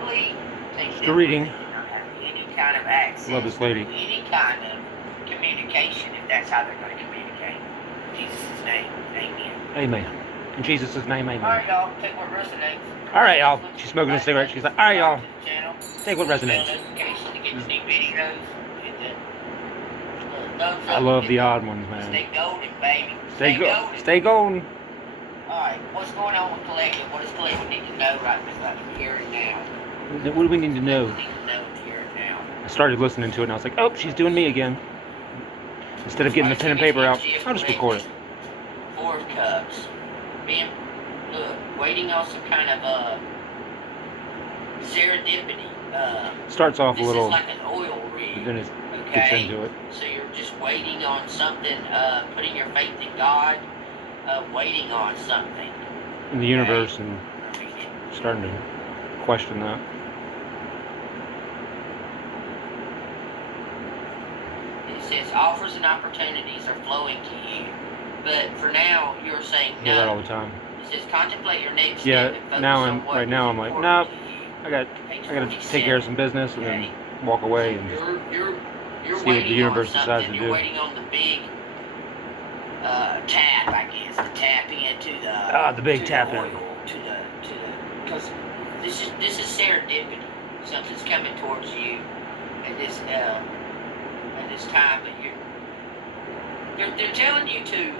physically take Just a them reading. with it, not have any kind of access. Love this lady. Any kind of communication, if that's how they're going to communicate. In Jesus' name, amen. Amen. In Jesus' name, amen. Alright, y'all, take what resonates. Alright, y'all. She's smoking a cigarette. She's like, alright, y'all. Take what Bell resonates. notification to get the new videos. Hit the thumbs I up, love hit the odd ones, man. Stay golden, baby. Stay golden. Alright, what's going on with Collective? What does Collective need to know right here and now? What do we need to know? What do we need to know here and now? I started listening to it and I was like, oh, she's doing me again. Instead of getting the pen and paper out, I'll just record it. Four of Cups. Waiting on some kind of serendipity. Starts off a little. This is like an oil rig. Then it gets into it. So you're just waiting on something, putting your faith in God, waiting on something. In the universe, and starting to question that. It says offers and opportunities are flowing to you, but for now you're saying no. I hear that all the time. It says contemplate your next step. Yeah, And focus now on what right now is I'm like, important nope. to you. I got to take care of some business and then walk away and just You're see what the universe decides to do. You're waiting on the big tap, I guess, the tap into the big tap in. Because this is serendipity. Something's coming towards you at this time, but they're telling you to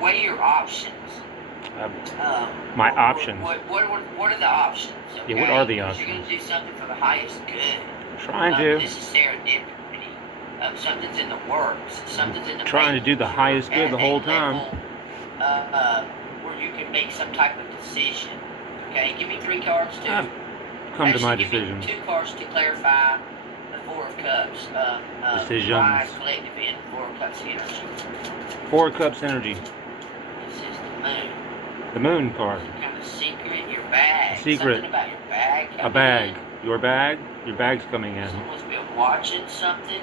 weigh your options. My options. What are the options? Okay? Yeah, what are the options? You're going to do something for the highest good. Trying to. This is serendipity. Something's in the works. Something's in the trying to do the highest good the whole time. Where you can make some type of decision. Okay, give me 3 cards to. I've come to my decision. Give me 2 cards to clarify the Four of Cups. Decisions. Rise, collective, and Four of Cups energy. 4 of Cups energy. This is the moon. The moon card. Some kind of secret. Your bag. Secret. Something about your bag. A bag. Your bag. Your bag's coming in. Someone's been watching something.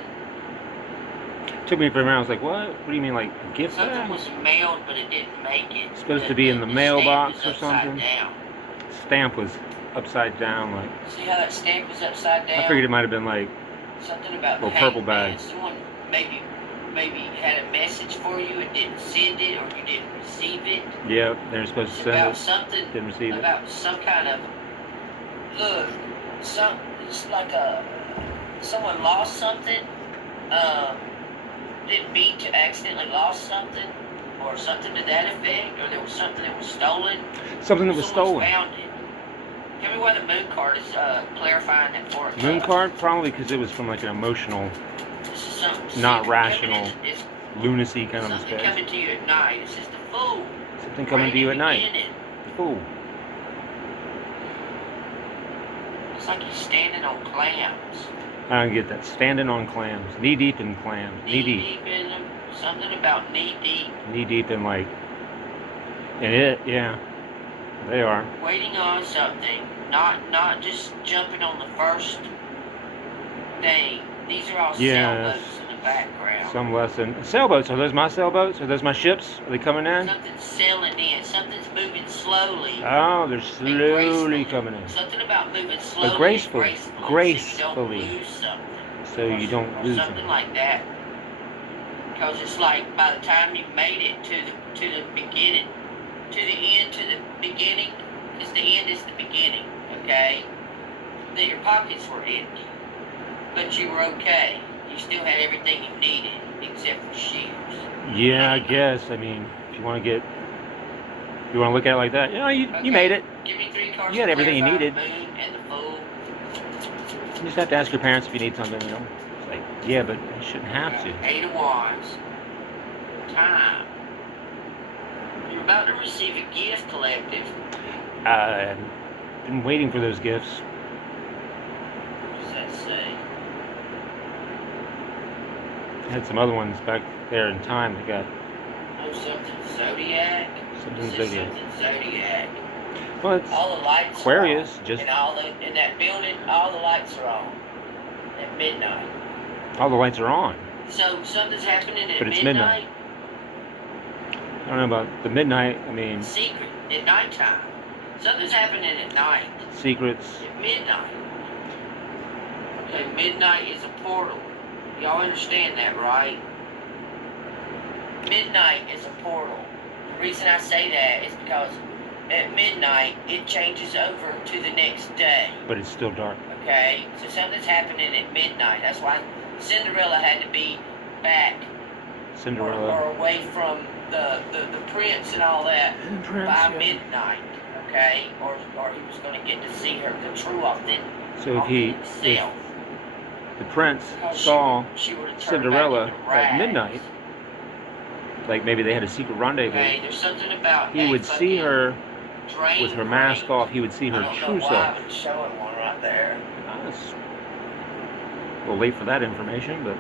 Took me for a minute. I was like, what? What do you mean, like a gift bag? Something was mailed, but it didn't make it. It's supposed to be in the mailbox or something. Down. Stamp was upside down, like. See how that stamp was upside down? I figured it might have been like something about a little purple bag. Someone maybe had a message for you and didn't send it, or you didn't receive it. Yep, they're supposed to send it. Something. Didn't receive it. About some kind of it's like someone lost something. Didn't mean to accidentally lost something, or something to that effect, or there was something that was stolen. Something that was stolen. Found it. Tell me why the moon card is clarifying that for us. Moon card? Probably because it was from like an emotional, this is something not rational, lunacy kind of a space. Something coming to you at night. It's just the Fool. Something coming to you at night. The Fool. It's like he's standing on clams. I don't get that. Standing on clams. Knee deep in clams. Knee deep in them. Something about knee deep. Knee deep in like. In it, yeah. They are. Waiting on something. Not just jumping on the first thing. These are all sailboats in the background. Some lesson. Sailboats. Are those my sailboats? Are those my ships? Are they coming in? Something's sailing in. Something's moving slowly. Oh, they're slowly coming in. Something about moving slowly. But gracefully. Gracefully. So you don't lose something. Something like that. Because it's like by the time you've made it to the beginning, to the end, to the beginning, because the end is the beginning, okay? That your pockets were empty, but you were okay. You still had everything you needed, except for shoes. Yeah, I guess. I mean, if you want to look at it like that, you made it. Give me 3 cards. You had everything you needed. Moon and the Fool. You just have to ask your parents if you need something, It's like, yeah, but you shouldn't have to. 8 of Wands. Time. You're about to receive a gift, Collective. I've been waiting for those gifts. What does that say? I had some other ones back there in time that got. Oh, something Zodiac? Something Zodiac. Something Zodiac. Well, it's all the lights Aquarius. Just in that building, all the lights are on at midnight. All the lights are on. So something's happening at but it's midnight. I don't know about the midnight. I mean. Secret at nighttime. Something's happening at night. secrets. At midnight. Okay, midnight is a portal. Y'all understand that, right? Midnight is a portal. The reason I say that is because at midnight it changes over to the next day. But it's still dark. Okay? So something's happening at midnight. That's why Cinderella had to be back Cinderella. or away from the prince and all that Prince, by yeah. midnight. Okay? Or he was going to get to see her, the true authentic So if self. the prince Because saw she would've turned Cinderella back into at rags. midnight, like maybe they had a secret rendezvous, Okay, there's something about he would see her with her mask off. He would see her true self. I was showing one right there. That's a little late for that information, but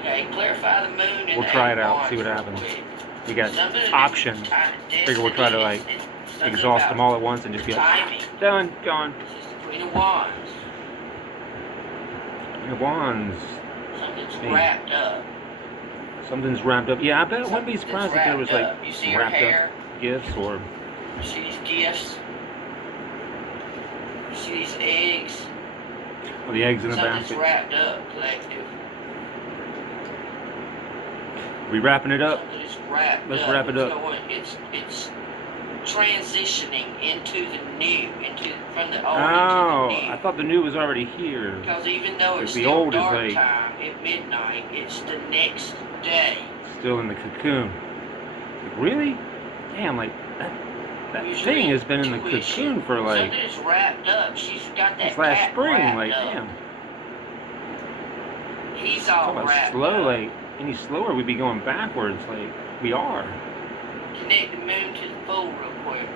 Okay, clarify the moon and we'll try it out, wands see what real happens. quick. we got Something to do options. with time, Figure we'll try to like destiny, it's something exhaust about them all at once and just be like, timing. done, gone. This is the Queen of Wands. Your wands. Something's Hey. wrapped up. Something's wrapped up. Yeah, I bet I wouldn't be surprised if there was like You see her wrapped hair? up gifts or You see these gifts? You see these eggs? the eggs in the Something's basket. wrapped up, collective. We wrapping it up? Something is wrapped Let's up. wrap it It's up. going- it's transitioning into the new, from the old Oh, into the new. I thought the new was already here. Because even though it's The still old is dark like- time at midnight, it's the next day. Still in the cocoon. Like, really? Damn, like that Usually thing has been in the intuition. cocoon for like Something is wrapped up. She's got that since last cat spring. wrapped Like, up. damn. He's all Talk about wrapped slow. up. Like any slower, we'd be going backwards. Like we are. Connect the moon to the full real quick.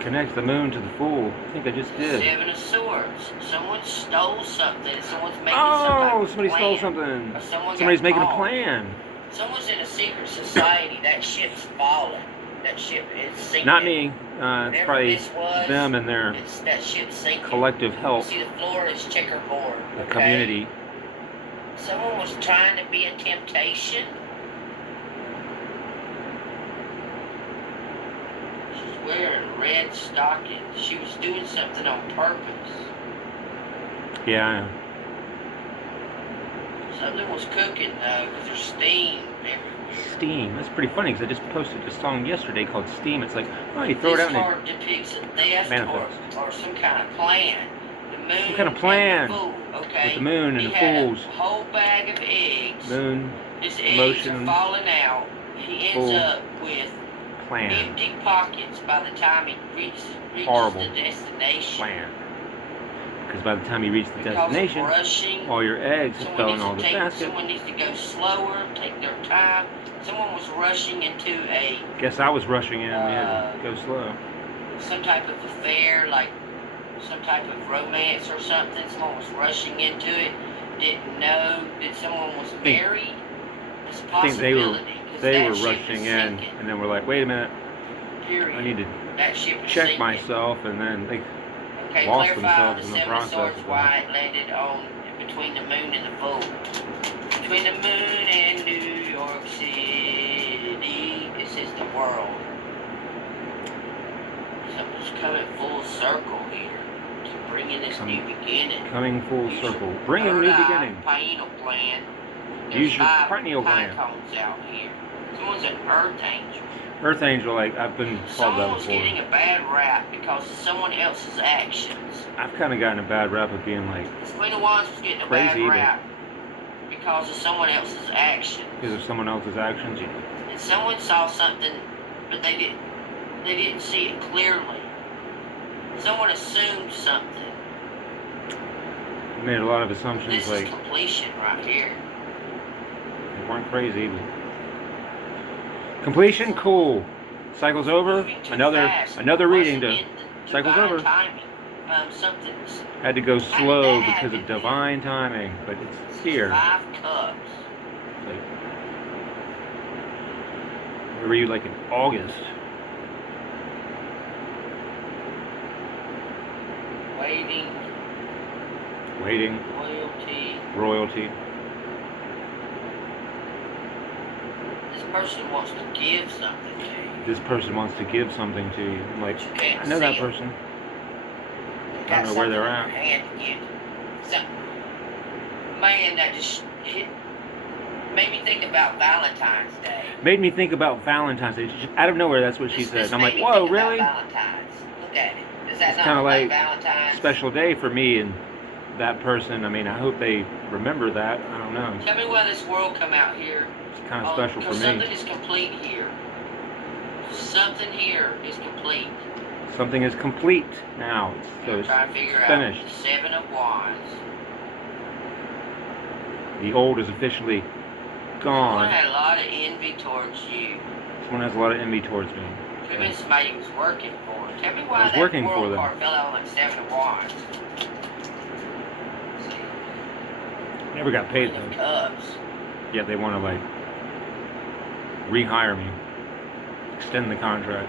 Connect the moon to the fool. I think I just did. Seven of Swords. Someone stole something. Someone's making Oh, some somebody type of stole plan. something. Or someone Somebody's got making a caught. plan. Someone's in a secret society. That ship's falling. That ship is sinking. Not me. It's Whatever probably this was, them and their It's that ship's sinking. collective You help, see the floor is checkerboard. the Okay? community. Someone was trying to be a temptation. She's wearing red stockings. She was doing something on purpose. Yeah, I know. Something was cooking though, because there's steam everywhere. Steam. That's pretty funny because I just posted a song yesterday called Steam. It's like, oh, you throw it This out and it, card depicts a theft manifests. or some kind of plan. The moon Some kind of plan and the fool, okay? with the moon and He the had fools. a whole bag of eggs. Moon His eggs motion, are falling out. He ends fool. up with plan. empty pockets by the time he reaches Horrible. the destination. Plan. Because by the time you reach the Because destination, of rushing, all your eggs have fell in all the basket. someone needs to go slower, take their time. Someone was rushing into Guess I was rushing in. We had to go slow. some type of affair, like some type of romance or something. Someone was rushing into it, didn't know that someone was married. It's a I think they were possibility. 'cause they that were ship rushing is in, sinking, and then we're like, wait a minute, period. I need to That ship is check sinking. myself, and then they Okay, lost clarify themselves the in the Seven of process Swords, of why it landed on between the moon and the fool. Between the moon and New York City, this is the world. Something's coming full circle here to bring in this new beginning. coming full Use your circle, bring a new third eye beginning. Pineal gland. Use your There's 5 pineal pine gland. cones out here. Someone's an earth angel. Earth Angel, like I've been called Someone that was before. getting a bad rap because of someone else's actions. I've kind of gotten a bad rap of being like This Queen of Wands was getting a Crazy, bad but- rap because of someone else's actions. because of someone else's actions. And someone saw something, but they didn't see it clearly. Someone assumed something. You made a lot of assumptions, This like is completion right here. they weren't crazy. But... Completion, cool. Cycle's over. Moving too Another fast. reading to. Wasn't in the Cycle's divine over. Timing. Something's Had to go slow that because of happen? divine timing, but it's here. 5 cups. Like, where were you like in August? Waiting, Loyalty. royalty. This person wants to give something to you. This person wants to give something to you. I'm like, But you can't I know that see it. person. got know where something they're in at. their hand again. Some man that just made me think about Valentine's Day. Made me think about Valentine's Day. Just out of nowhere, that's what she said. This And I'm made like, me whoa, think about really? Valentine's. Look at it. Does that It's not kinda look like like Valentine's? Special day for me and that person. I mean, I hope they remember that. I don't know. Tell me why this world come out here. It's kind of special for Because me. something is complete here. Something here is complete. Something is complete now. So I'm it's trying to figure finished. out the Seven of Wands. The old is officially Someone gone. had a lot of envy towards you. Someone has a lot of envy towards me. Could have been somebody who was working for. Tell me why was that working for world them. card fell out like Seven of Wands. Never got paid Queen of though. Cups. Yet they want to like rehire me, extend the contract.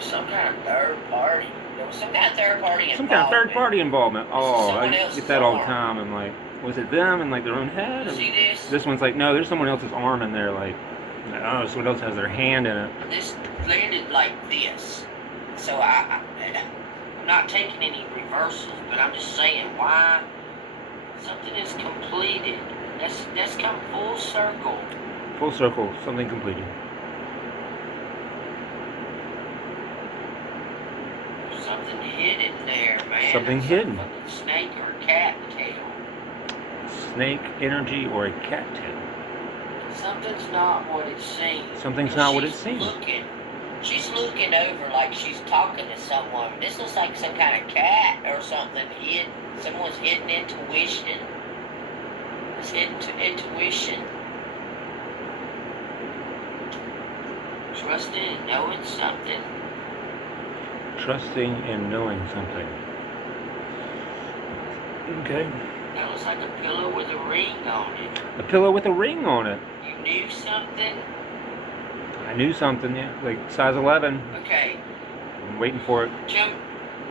Some kind of third party. There was some kind of third party involvement. Some kind of third party involvement. Oh, someone I else's get that all the arm. time. I'm like, was it them and like their own head? You Or see this? this one's like, no, there's someone else's arm in there. Like, oh, someone else has their hand in it. This landed like this. So I'm not taking any reversals, but I'm just saying why something is completed. That's come full circle. Full circle, something completed. There's something hidden there, man. Something It's hidden. A fucking snake or a cat tail. Snake energy or a cat tail. Something's not what it seems. Something's Because not what it she's seems. She's looking over like she's talking to someone. This looks like some kind of cat or something hidden. Someone's hidden intuition. It's hidden to intuition. Trusting and knowing something. Trusting and knowing something. Okay. That looks like a pillow with a ring on it. A pillow with a ring on it. You knew something? I knew something, yeah. Like size 11. Okay. I'm waiting for it. Jim,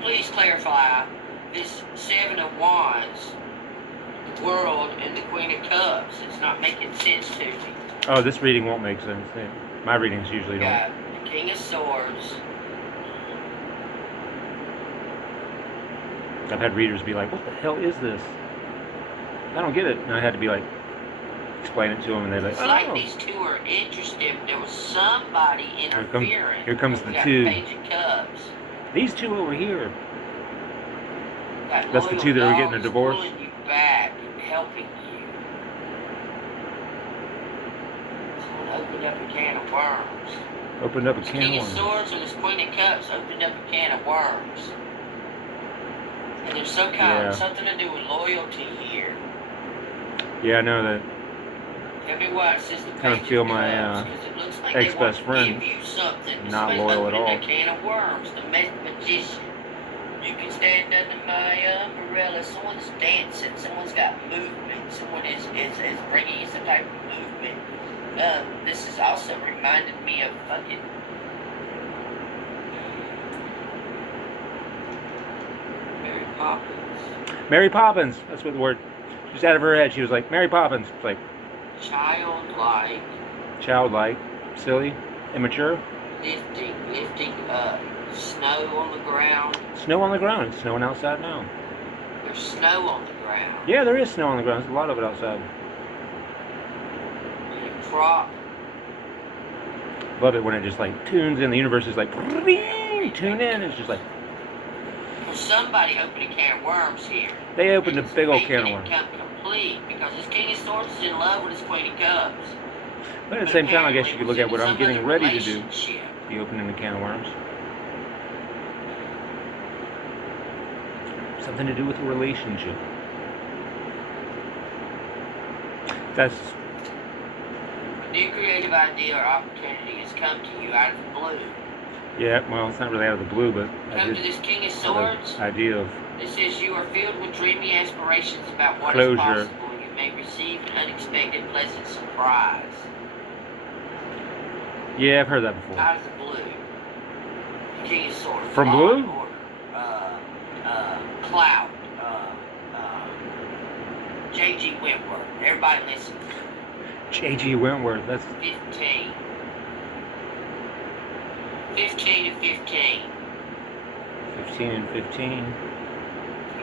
please clarify this Seven of Wands, World, and the Queen of Cups. It's not making sense to me. Oh, this reading won't make sense. Yeah. My readings usually You don't. got the King of Swords. I've had readers be like, what the hell is this? I don't get it. And I had to be like, explain it to them, and they're like, It's like oh. these two are interested. There was somebody interfering. Here comes the We got two. Page of Cups. These two over here. Got That's the loyal two that are getting a dogs divorce? pulling you back and helping you. Someone opened up a can of worms. Opened up a This can King of of worms. Swords or this Queen of Cups opened up a can of worms. And there's some kind Yeah. of something to do with loyalty here. Yeah, I know that. Tell me why it says the Kinda Page feel of my, Cups, 'cause it looks like they ex-best want to friend give you something. not Somebody's loyal at opening all. a can of worms. The magician. You can stand under my umbrella. Someone's dancing. Someone's got movement. Someone is bringing you some type of movement. This has also reminded me of fucking. Mary Poppins. Mary Poppins. That's what the word. Just out of her head, she was like, Mary Poppins. It's like, Childlike. childlike, silly, immature. Lifting up. Snow on the ground. Snow on the ground. It's snowing outside now. There's snow on the ground. Yeah, there is snow on the ground. There's a lot of it outside. And a crop. Love it when it just like tunes in. The universe is like, tune in. It's just like, Well, somebody opened a can of worms here. they opened a It's big old making can of it worms. come complete because this King of Swords is in love with his Queen of Cups. But at the same time, I guess you could look at what I'm getting ready to do. Relationship. Be opening a can of worms. Something to do with a relationship. That's A new creative idea or opportunity has come to you out of the blue. yeah. Well, it's not really out of the blue, but I Come to did this King of have Swords. the idea of It says you are filled with dreamy aspirations about what Closure. is possible. You may receive an unexpected pleasant surprise. yeah. I've heard that before. Out of the blue. King of Swords. From Law blue? and Order. Cloud. J.G. Wentworth. Everybody listen. J.G. Wentworth. That's 15. 15 and 15. 15 and 15.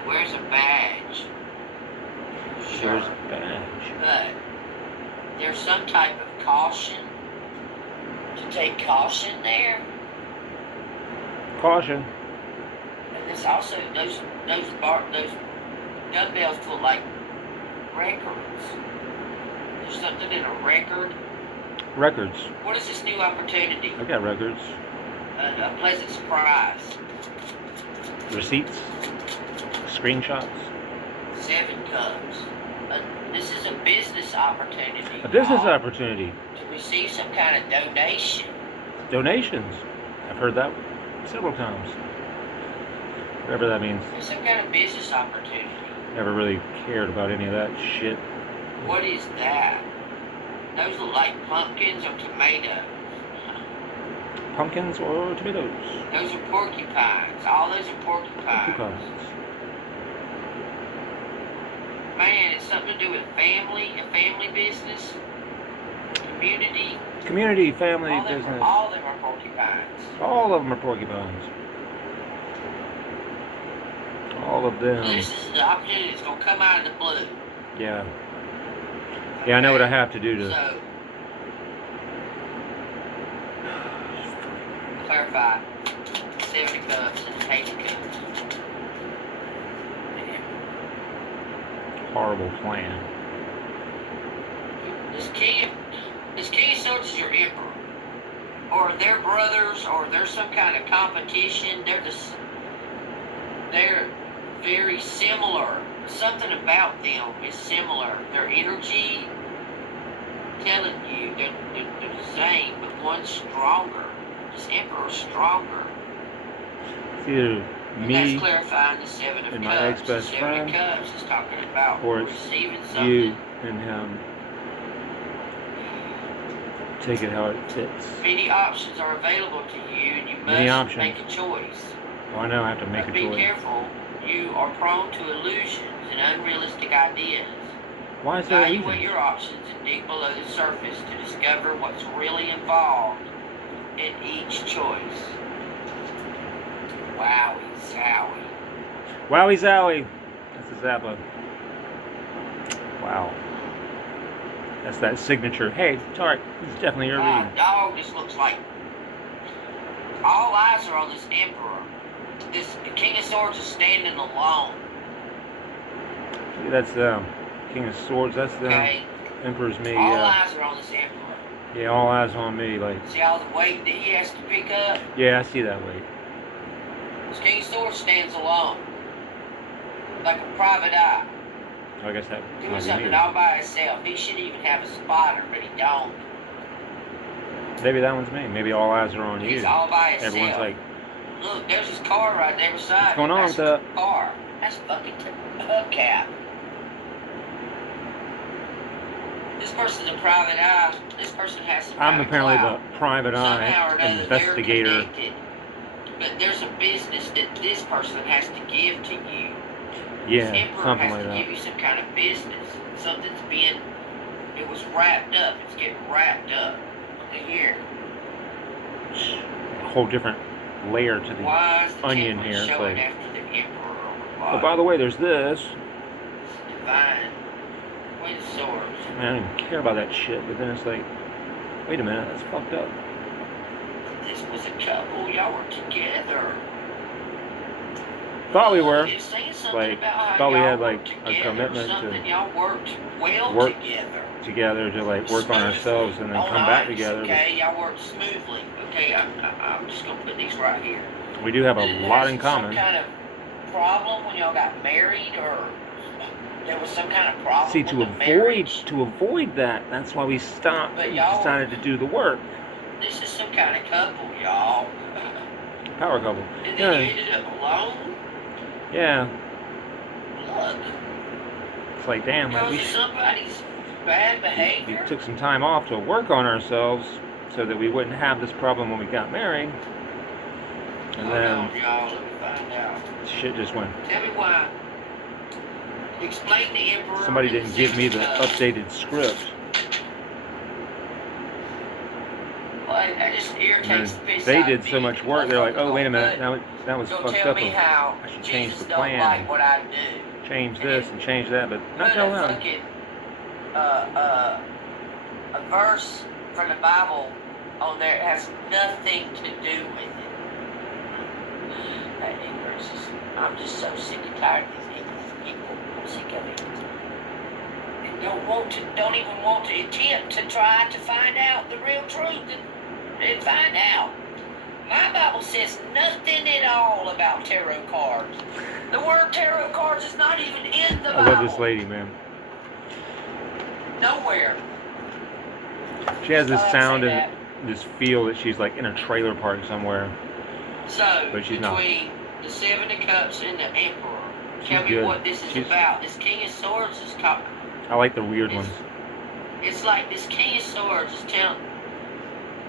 He wears a badge. Sure. There's a badge. But there's some type of caution. To take caution there. Caution. And there's also those dumbbells look like records. There's something in a record. Records. What is this new opportunity? I got records. A pleasant surprise. Receipts. Screenshots. 7 cups. This is a business opportunity. A business y'all, opportunity. to receive some kind of donation. Donations. I've heard that several times. Whatever that means. It's some kind of business opportunity. Never really cared about any of that shit. What is that? Those look like pumpkins or tomatoes. Pumpkins or tomatoes. Those are porcupines. All those are porcupines. Porcupines. Man, it's something to do with family, a family business, community. Community, family, all business. All of them are porcupines. All of them are porcupines. All of them. So this is the opportunity that's going to come out of the blue. Yeah. Yeah, I know what I have to do to... So, clarify. 70 cups and 80 cups. Horrible plan. This king of swords is your emperor. Or they're brothers, or there's some kind of competition. They're very similar. Something about them is similar. Their energy, I'm telling you, they're the same, but one's stronger. This emperor's stronger. It's either And me that's clarifying the 7 of and cups. my ex-best The 7 friend, of cups is talking about or it's receiving something. you and him. Take it how it fits. Many options are available to you, and you Many must options. make a choice. Oh, I know I have to make But a be choice. careful. You are prone to illusions and unrealistic ideas. Why is that Evaluate easy? your options and dig below the surface to discover what's really involved in each choice. Wowie zowie. Wowie zowie. That's a Zappa. Wow. That's that signature. Hey, Tark, this is definitely your My read. dog just looks like all eyes are on this emperor. This King of Swords is standing alone. See, that's King of Swords. That's the Okay? Emperor's me. All eyes are on this emperor. Yeah, all eyes on me. Like, See all the weight that he has to pick up? yeah, I see that way. This King of Swords stands alone. Like a private eye. Oh, I guess that Doing might be something me. all by himself. He should even have a spotter, but he don't. Maybe that one's me. Maybe all eyes are on you. He's all by himself. Everyone's like, Look, there's his car right there beside what's going him. on That's with that? his car. That's fucking hubcap. This person's a private eye. This person has some I'm kind of apparently clout. the private Somehow or eye another, investigator. they're connected. But there's a business that this person has to give to you. Yeah, This emperor something has like to that. give you some kind of business. Something's being, it was wrapped up. It's getting wrapped up. Look at here. A whole different layer to the Why is the onion temperance here. It's showing like, after the emperor or oh, what? by the way, there's this. Divine. Queen of Swords. Man, I don't even care about that shit. But then it's like, wait a minute, that's fucked up. This was a couple. Y'all were together. Thought we were. It's saying something Like, about how thought we y'all had, like, worked a together, commitment to something. Y'all worked well work together. Together to like work on ourselves and then Oh, come back nice. together. Okay, y'all worked smoothly. Okay, I'm just gonna put these right here. But we do have a Did it lot have in common. Some kind of problem when y'all got married, or there was some kind of problem? See, with the marriage? to avoid that, that's why we stopped. But We y'all- decided to do the work. This is some kind of couple, y'all. Power couple. And then Yeah. you ended up alone. Yeah. Look, It's like, damn, like because we of somebody's bad we behavior. took some time off to work on ourselves so that we wouldn't have this problem when we got married. And Hold then on, y'all. Let me find out. shit just went. Tell me why. Explain the emperor. Somebody and didn't give me the Caesar. updated script. Well, I just just And irritates then the piss they out did of so me. much work. They're like, oh, wait a minute, But that was don't fucked tell up. me how I should change Jesus the don't plan, like what I do. change this and change that, but not Put tell a them. fucking a verse from the Bible on there. It has nothing to do with it. That ignorance is, I'm just so sick and tired of these ignorant people. I'm sick of it. And don't even want to attempt to try to find out the real truth and find out. My Bible says nothing at all about tarot cards. The word tarot cards is not even in the Bible. I love this lady, man. Nowhere. She has this I'd sound say and that. this feel that she's like in a trailer park somewhere. So, But she's not. between the Seven of Cups and the Emperor, tell me good. what this is She's- about. This King of Swords is talking. I like the weird It's- ones. It's like this King of Swords is telling.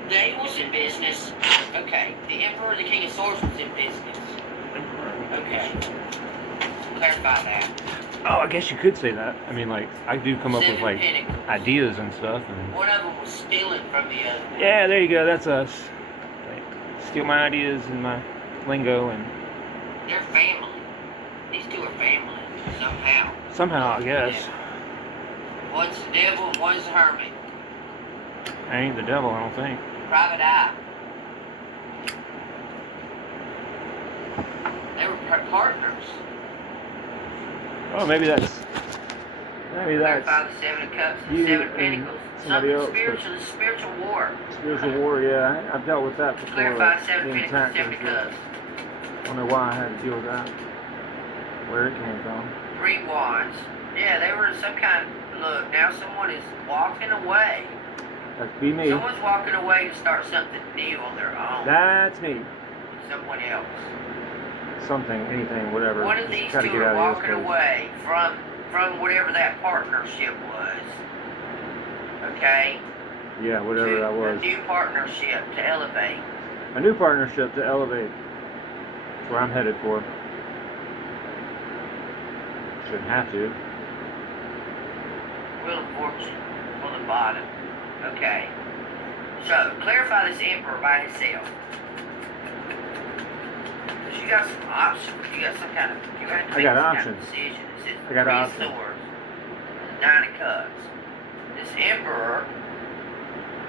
They was in business. Okay, the Emperor, the King of Swords was in business. Okay. Clarify that. Oh, I guess you could say that. I mean, like, I do come up with, Seven like, Pentacles. ideas and stuff. And One of them was stealing from the other one. yeah, there you go. That's us. Like, steal my ideas and my lingo, and They're family. These two are family, somehow. somehow, I guess. One's the devil and one's the hermit. I ain't the devil, I don't think. Private eye. They were partners. Oh, maybe that's Clarify the Seven of Cups and you Seven of and Pentacles. somebody else, Spiritual, the spiritual war. spiritual war. Yeah, I've dealt with that before. Clarify Seven of being Pentacles, attacked Seven and of shit. Cups. I don't know why I had to deal with that. Where it came from. Three wands. Yeah, they were some kind of, look, now someone is walking away. That'd be me. Someone's walking away to start something new on their own. That's me. Someone else. Something, anything, whatever. One of Just these try to two get are out of this walking place. away from whatever that partnership was. Okay? Yeah, whatever that was. A new partnership to elevate. A new partnership to elevate. That's where I'm headed for. Shouldn't have to. Wheel of Fortune on the bottom. Okay. So, clarify this Emperor by himself. Because you got some options. You got some kind of, you have to I make got some kind options. of decision. It says I got Three of options. Swords, Nine of Cups. This Emperor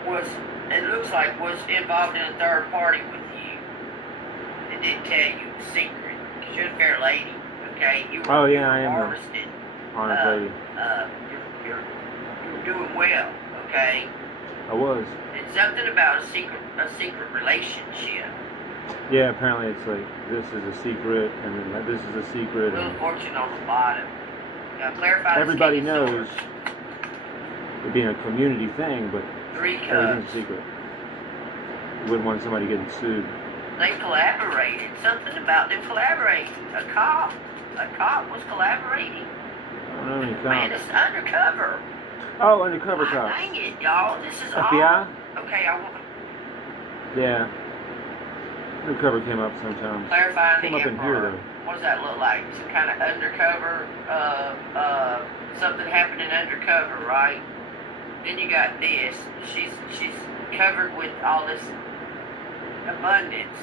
was, it looks like, was involved in a third party with you. It didn't tell you the secret. Because you're a fair lady. Okay? You were, Oh, yeah, you were I am a harvested. honest lady. You're doing well, okay? I was. It's something about a secret relationship. Yeah, apparently it's like, this is a secret, and then like, this is a secret, Wheel of and Fortune on the bottom. Now clarify. everybody this King of knows Swords. it being a community thing, but Three everything's Cups. a secret. You wouldn't want somebody getting sued. They collaborated. Something about them collaborating. A cop was collaborating. I don't know any Man, cops. it's undercover. Oh, undercover cops. Dang it, y'all. This is FBI? all. Okay, I want Yeah. Undercover came up sometimes. clarifying Came the up in here, Emperor. though. What does that look like? Some kind of undercover, something happening undercover, right? Then you got this. She's covered with all this abundance.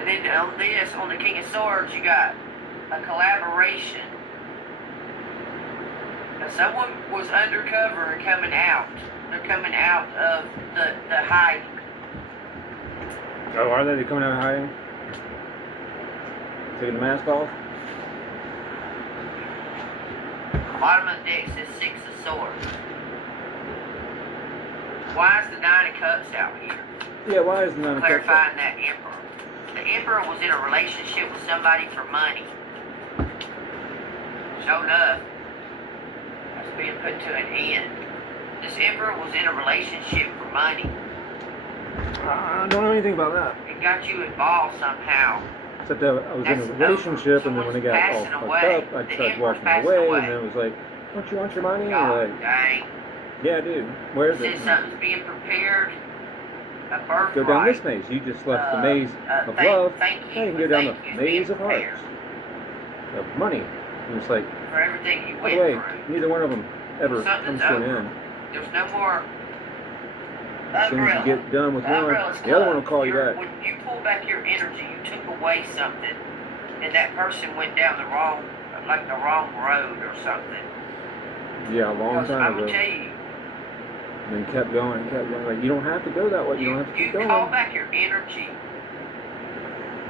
And then on this, on the King of Swords, you got a collaboration. Now someone was undercover and coming out. They're coming out of the hiding. Oh, are they? They coming out of hiding? Taking the mask off? Bottom of the deck says Six of Swords. Why is the Nine of Cups out here? Yeah, why is none of that? Clarifying that Emperor. The Emperor was in a relationship with somebody for money. Sure enough, that's being put to an end. This Emperor was in a relationship for money. I don't know anything about that. It got you involved somehow. Except that I was in a That's relationship, over. and then when it got all Someone's fucked passing up, I away. tried The walking Emperor's away, passing and then it was like, don't you want your money? And I'm God like, dang. yeah, I do. Where is Says it? something's being prepared. A birthright. Go down this maze. You just left the maze of love. Thank Now you can go down the maze of hearts. Of money. And it's like, For everything you by went the way, through. neither one of them ever Something's comes to an over. end. There's no more As soon as you get done with one, Umbrella's the other one will closed. call you back. When you pull back your energy, you took away something, and that person went down the wrong road or something. Yeah, a long Because time I'm ago. gonna tell you, And then kept going and kept going. Like, you don't have to go that way. You don't have to keep you going. call back your energy.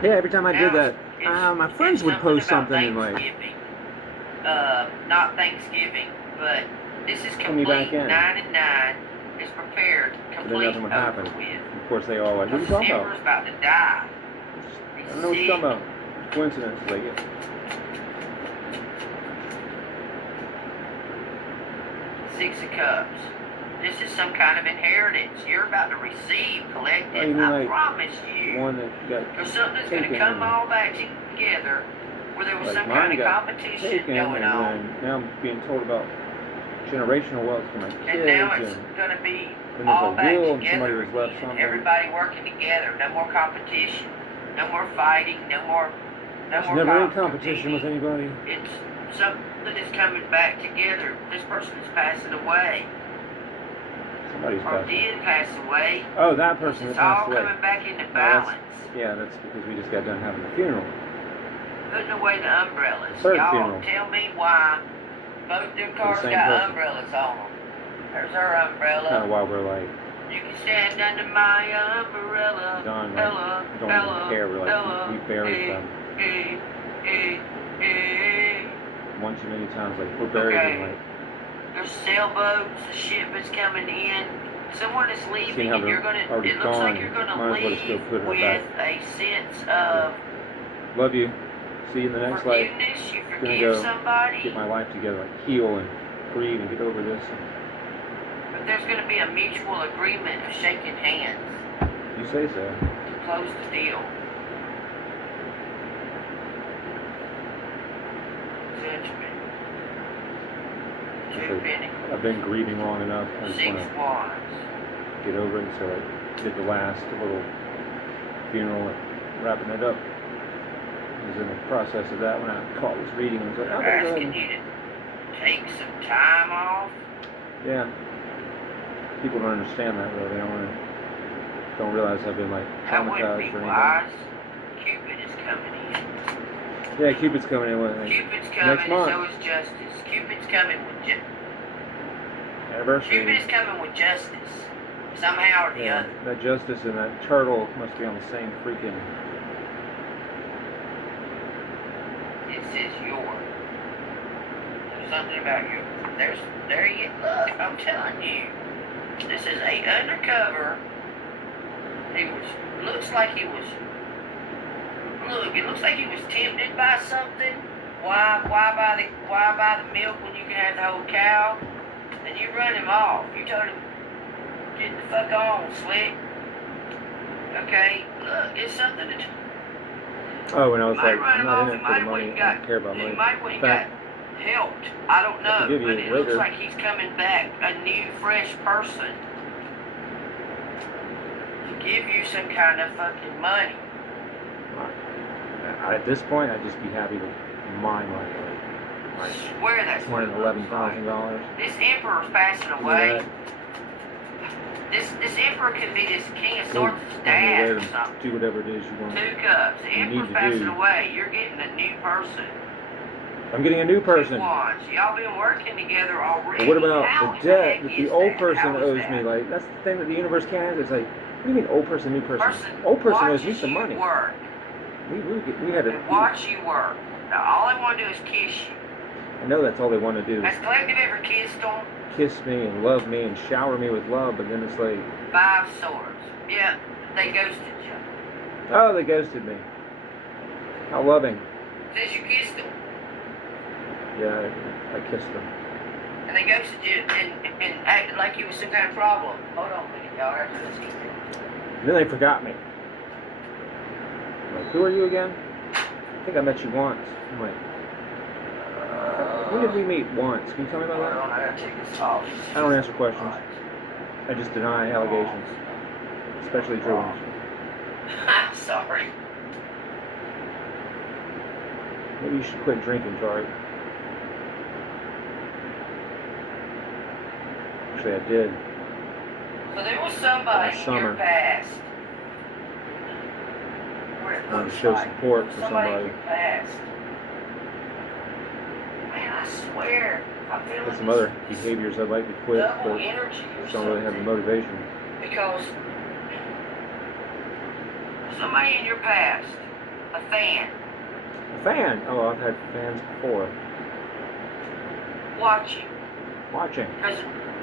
Yeah, every time I did Now that, my friends would post something and like, Thanksgiving. Not Thanksgiving, but this is Pull me back complete. in. 9 and 9 is prepared, then complete, nothing would happen. over with. Of course, they all like, what are you Because talking about? Emperor's about to die. I don't know what you're talking about. Coincidence. Like, Six of Cups. This is some kind of inheritance you're about to receive, collective. Oh, you mean I like promise you. one that got There's something that's going to taken come and- all back together where there was like some mine kind of got competition taken, going and on. then now I'm being told about generational wealth for my kids, And now it's and going to be then there's all a back will, and somebody together was left again. something. Everybody working together. No more competition. No more fighting. No more There's never any competition with anybody. It's something that's coming back together. This person is passing away. Somebody's Or passing. did pass away. Oh, that person that It's all passed away. coming back into No, that's- balance. Yeah, that's because we just got done having a funeral. Putting away the umbrellas. Third Y'all funeral. tell me why both them cars same got person. umbrellas on them. There's her umbrella. Kind of why we're like, You can stand under my umbrella. Don, like, Ella, don't Ella, even care. We're like, Ella, we buried them eh, eh, eh. one too many times. Like, we're buried in like, There's sailboats, a ship is coming in. Someone is leaving, Seeing how and you're they're gonna. already It looks like gone, you're gonna might as well just go leave put her with back. a sense of love you. See you in the next life. forgiveness. You Gonna forgive go somebody. get my life together, like heal and grieve and get over this. But there's going to be a mutual agreement of shaking hands You say so. to close the deal. Judgment. Two Actually, Pentacles. I've been grieving long enough. I just Six want to Wands. get over it. So I did the last little funeral, wrapping it up. I was in the process of that when I caught this reading. I was like, They're I'm gonna go ahead asking you to take some time off. Yeah. People don't understand that though. They don't realize I've been like That wouldn't traumatized be or anything. wise. Cupid is coming in. Yeah, Cupid's coming in with it. Cupid's coming, Next and month. so is Justice. Cupid's coming with Anniversary. Cupid is coming with justice. Somehow or the Yeah, other. that Justice and that Turtle must be on the same freaking. It says your. There's something about you. There you look. I'm telling you. This is a undercover. Looks like he was. Look, it looks like he was tempted by something. Why buy the milk when you can have the whole cow? And you run him off. You told him, get the fuck on, slick. Okay, look, it's something to. Oh, and I was Might like, run I'm him not off. in He it for might the have money. went I don't care about money. He might have went In got fact, helped. I don't know, forgive but you it looks later. like he's coming back a new, fresh person to give you some kind of fucking money. At this point, I'd just be happy to mine like Swear that's what it looks like. $211,000. This emperor's passing away. This emperor could be this king of swords' dad or something. Do whatever it is you want. Two cups. The You need emperor's to passing do. away. You're getting a new person. I'm getting a new person. Two wands. Y'all been working together already. But what about How the debt heck that is the old that? person How is owes that? me? Like, that's the thing that the universe can't answer. It's like, what do you mean old person, new person? Person Old person owes me watches some you money. Work. We had And a. watch you work. Now all they want to do is kiss you. I know that's all they want to do. Has Collective ever kissed them? Kiss me and love me and shower me with love, but then it's like, 5 swords. Yeah, they ghosted you. oh, they ghosted me. How loving. Says you kissed them. Yeah, I kissed them. And they ghosted you and acted like you was some kind of problem. Hold on a minute, y'all. I have to listen to you. And then they forgot me. Like, who are you again? I think I met you once. I'm like, when did we meet once? Can you tell me about that? I gotta take this off. I don't answer questions. I just deny allegations, especially true ones. Sorry. Maybe you should quit drinking, Tori. Actually, I did. So there was somebody in summer. your past. Where it Wanted to looks show like support there was for somebody in somebody. your past. Man, I swear, I feel There's like some other behaviors I'd like to quit, double but energy or just don't really have the something. motivation. Because somebody in your past, a fan, A fan. Oh, I've had fans before. watching. Watching. Because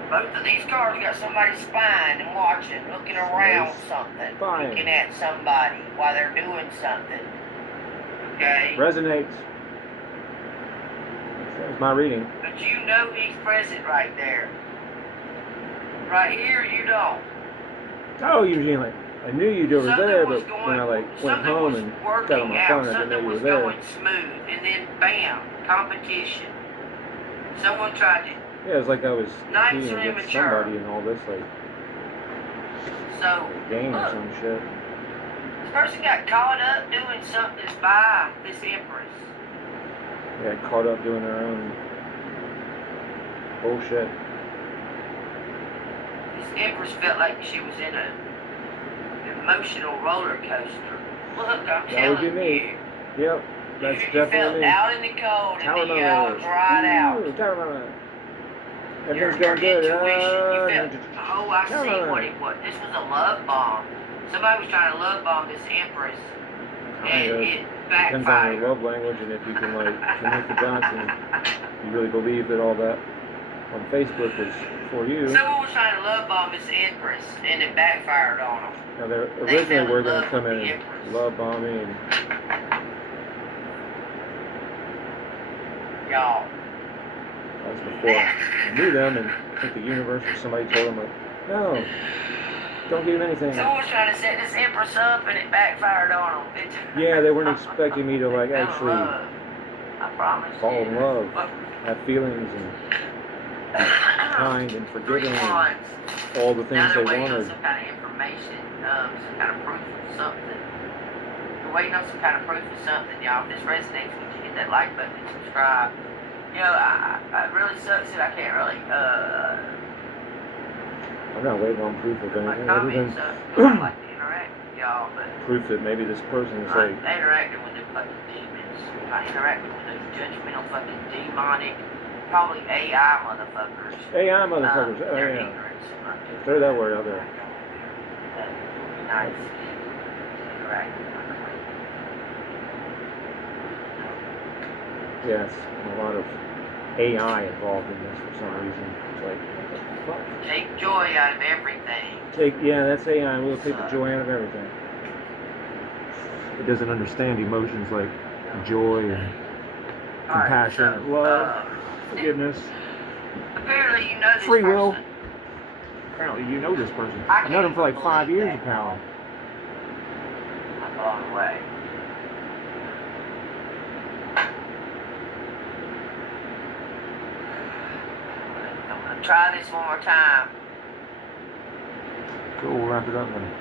both of these cards got somebody spying and watching, looking around something, Spying. looking at somebody while they're doing something. Okay? Resonates. That was my reading. But you know he's present right there. Right here, you don't. Oh, Eugene, like, I knew you'd over Something there, was but going, when I went something home was and working got on my out, phone, I didn't know something you were was there. going smooth, and then bam, competition. Someone tried to. Yeah, it was like I was Nice competing and against immature. somebody in all this, like, So, game or look, some shit. this person got caught up doing something by this empress. They got caught up doing their own bullshit. This empress felt like she was in an emotional roller coaster. Look, I'm That would be telling me. you. Yep, that's You definitely felt me. out in the cold, and then you all dried out. Everything's Your going good. intuition, you felt, oh, I see what it was. This was a love bomb. Somebody was trying to love bomb this empress, and it Depends on backfired. your love language and if you can like connect the dots and you really believe that all that on Facebook was for you. Someone was trying to love bomb this empress, and it backfired on them. Now they fell originally in were going to love come with in the and empress. love bomb me and Y'all. that was before I knew them, and I think the universe or somebody told them like, no, don't give him anything. Someone was trying to set this empress up, and it backfired on them. Yeah, they weren't expecting me to like They fell in actually love. I promise fall you. in love, But have feelings and be kind and three forgiving and wands. all the Now things they're they waiting on wanted. some kind of information, some kind of proof of something. They're waiting on some kind of proof of something, y'all. If this resonates with you, hit that like button and subscribe. You know, I really sucks that I can't really, I'm not waiting on proof of my anything other than comments up, because I like to interact with y'all, but proof that maybe this person is I'm like, interacting with them fucking demons. I'm interacting with those judgmental fucking demonic, probably AI motherfuckers. AI motherfuckers. Oh They're yeah. ignorant. Throw that word out there. Nice. Interact with my queen. Yeah, it's a lot of AI involved in this for some reason. It's like, what the fuck? Take joy out of everything. Yeah, that's AI. We'll take the joy out of everything. It doesn't understand emotions like joy and compassion, Alright, so, love, forgiveness, apparently you know this free person. will. Apparently you know this person. I I've known him for like can't 5 believe years, that. pal. I'm blown away. I'm gonna try this one more time. Cool, we'll wrap it up then.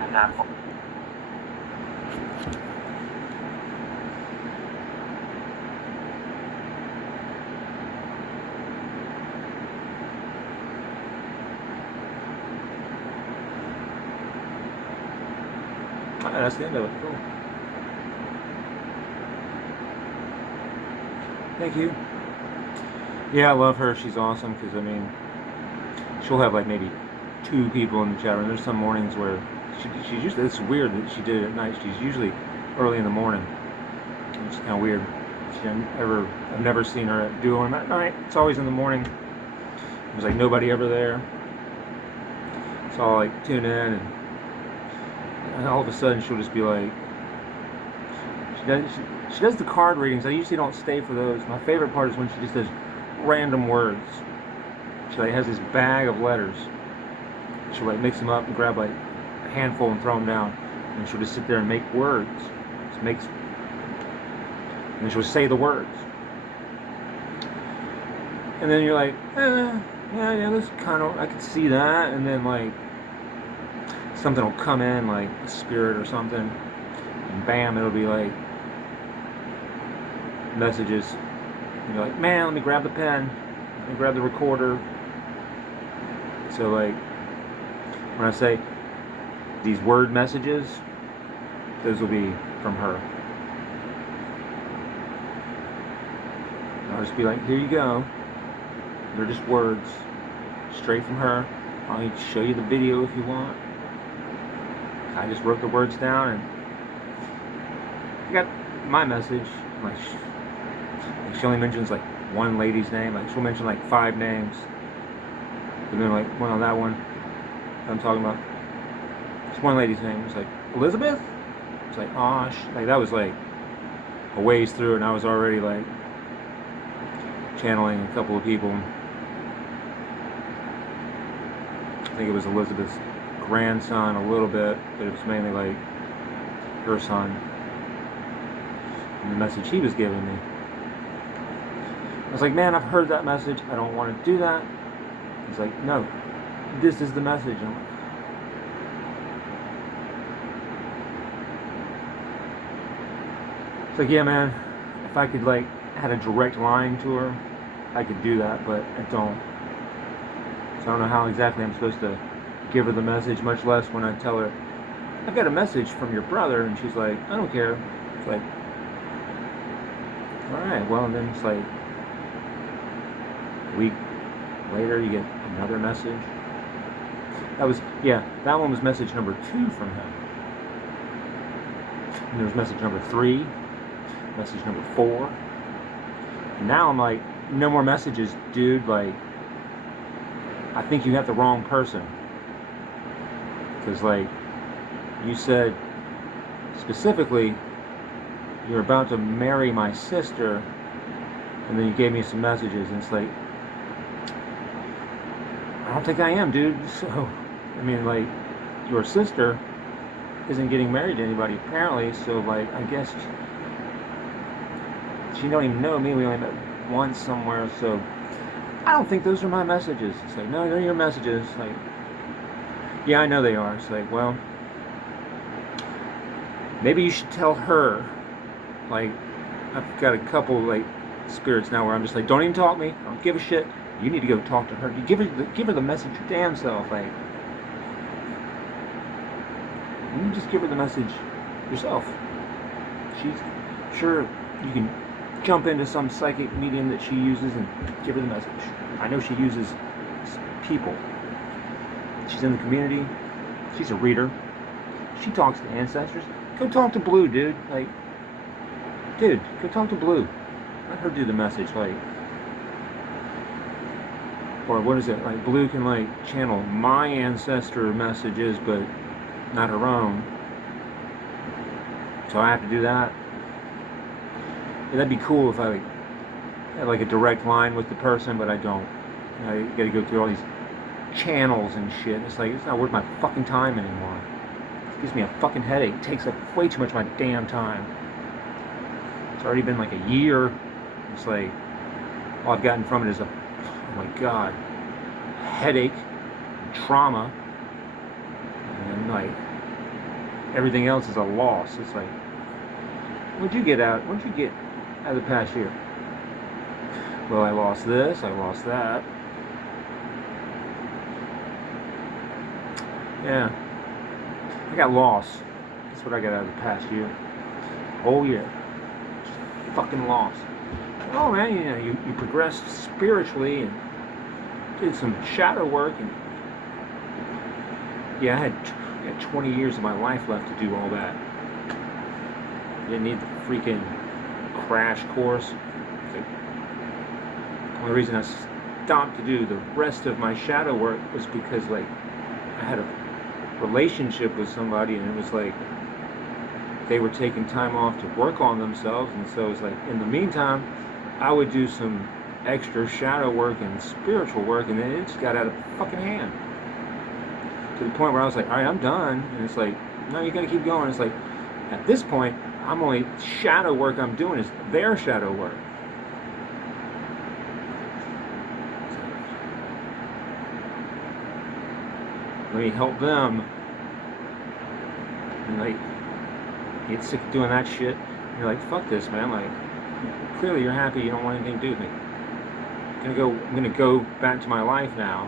I'm not. That's the end of it. Cool. Thank you. Yeah, I love her. She's awesome because, I mean, she'll have like maybe 2 people in the chat room. There's some mornings where she's usually, it's weird that she did it at night. She's usually early in the morning. It's kind of weird. I've never seen her do one at night. It's always in the morning. There's like nobody ever there. So I'll like tune in and all of a sudden she'll just be like, she does the card readings. I usually don't stay for those. My favorite part is when she just does random words. She like has this bag of letters. she'll like mix them up and grab like a handful and throw them down, and she'll just sit there and make words. Just makes, and then she'll say the words, and then you're like, yeah, this kind of, I could see that, and then like something will come in, like a spirit or something, and bam, it'll be like messages. And you're like, man, let me grab the pen, let me grab the recorder. So like, when I say these word messages, those will be from her. I'll just be like, here you go. They're just words, straight from her. I'll show you the video if you want. I just wrote the words down, and I got my message. Like she only mentions like one lady's name. Like she'll mention like 5 names, and then like one on that one I'm talking about. Just one lady's name. It's like Elizabeth. It's like, Osh. Like that was like a ways through, and I was already like channeling a couple of people. I think it was Elizabeth's grandson a little bit, but it was mainly like her son and the message he was giving me. I was like, man, I've heard that message. I don't want to do that. He's like, no, this is the message. I'm like, it's like, yeah, man, if I could like had a direct line to her, I could do that, but I don't. So I don't know how exactly I'm supposed to give her the message, much less when I tell her, I've got a message from your brother, and she's like, I don't care. It's like, alright, well, and then it's like a week later you get another message. That one was message number 2 from him. And there was message number 3, message number 4. And now I'm like, no more messages, dude. Like, I think you have the wrong person. Because, like, you said specifically you're about to marry my sister, and then you gave me some messages, and it's like, I don't think I am, dude. So, I mean, like, your sister isn't getting married to anybody, apparently, so, like, I guess she don't even know me. We only met once somewhere, so I don't think those are my messages. It's like, no, they're your messages. Like, yeah, I know they are. It's like, well, maybe you should tell her. Like, I've got a couple, like, spirits now where I'm just like, don't even talk to me. I don't give a shit. You need to go talk to her. You give her the message your damn self. Like, you just give her the message yourself. She's sure you can jump into some psychic medium that she uses and give her the message. I know she uses people. She's in the community. She's a reader. She talks to ancestors. Go talk to Blue, dude. Like, dude, go talk to Blue. Let her do the message. Like, or what is it? Like, Blue can like channel my ancestor messages, but not her own. So I have to do that. Yeah, that'd be cool if I like had like a direct line with the person, but I don't. I gotta go through all these channels and shit. It's like, it's not worth my fucking time anymore. It gives me a fucking headache. It takes up way too much of my damn time. It's already been like a year. It's like, all I've gotten from it is a, oh my god, headache, trauma, and like everything else is a loss. It's like, what'd you get out of the past year? Well, I lost this, I lost that. Yeah, I got lost. That's what I got out of the past year. Whole year. Just fucking lost. Oh man, you know, you progressed spiritually and did some shadow work, and yeah, I had 20 years of my life left to do all that. Didn't need the freaking crash course. The only reason I stopped to do the rest of my shadow work was because, like, I had a relationship with somebody, and it was like they were taking time off to work on themselves, and so it was like, in the meantime, I would do some extra shadow work and spiritual work, and then it just got out of fucking hand. to the point where I was like, all right, I'm done. And it's like, no, you gotta keep going. It's like, at this point, I'm only shadow work I'm doing is their shadow work. Let me help them. And like, you get sick of doing that shit. You're like, fuck this, man. Like, clearly you're happy. You don't want anything to do with me. I'm gonna go back to my life now.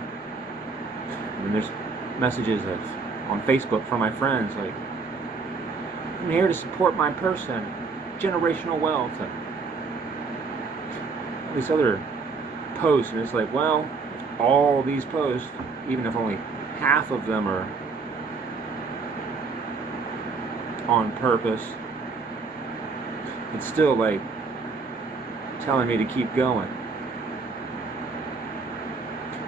And then there's messages on Facebook from my friends like, I'm here to support my person, generational wealth, and all these other posts, and it's like, well, all these posts, even if only half of them are on purpose, it's still like telling me to keep going.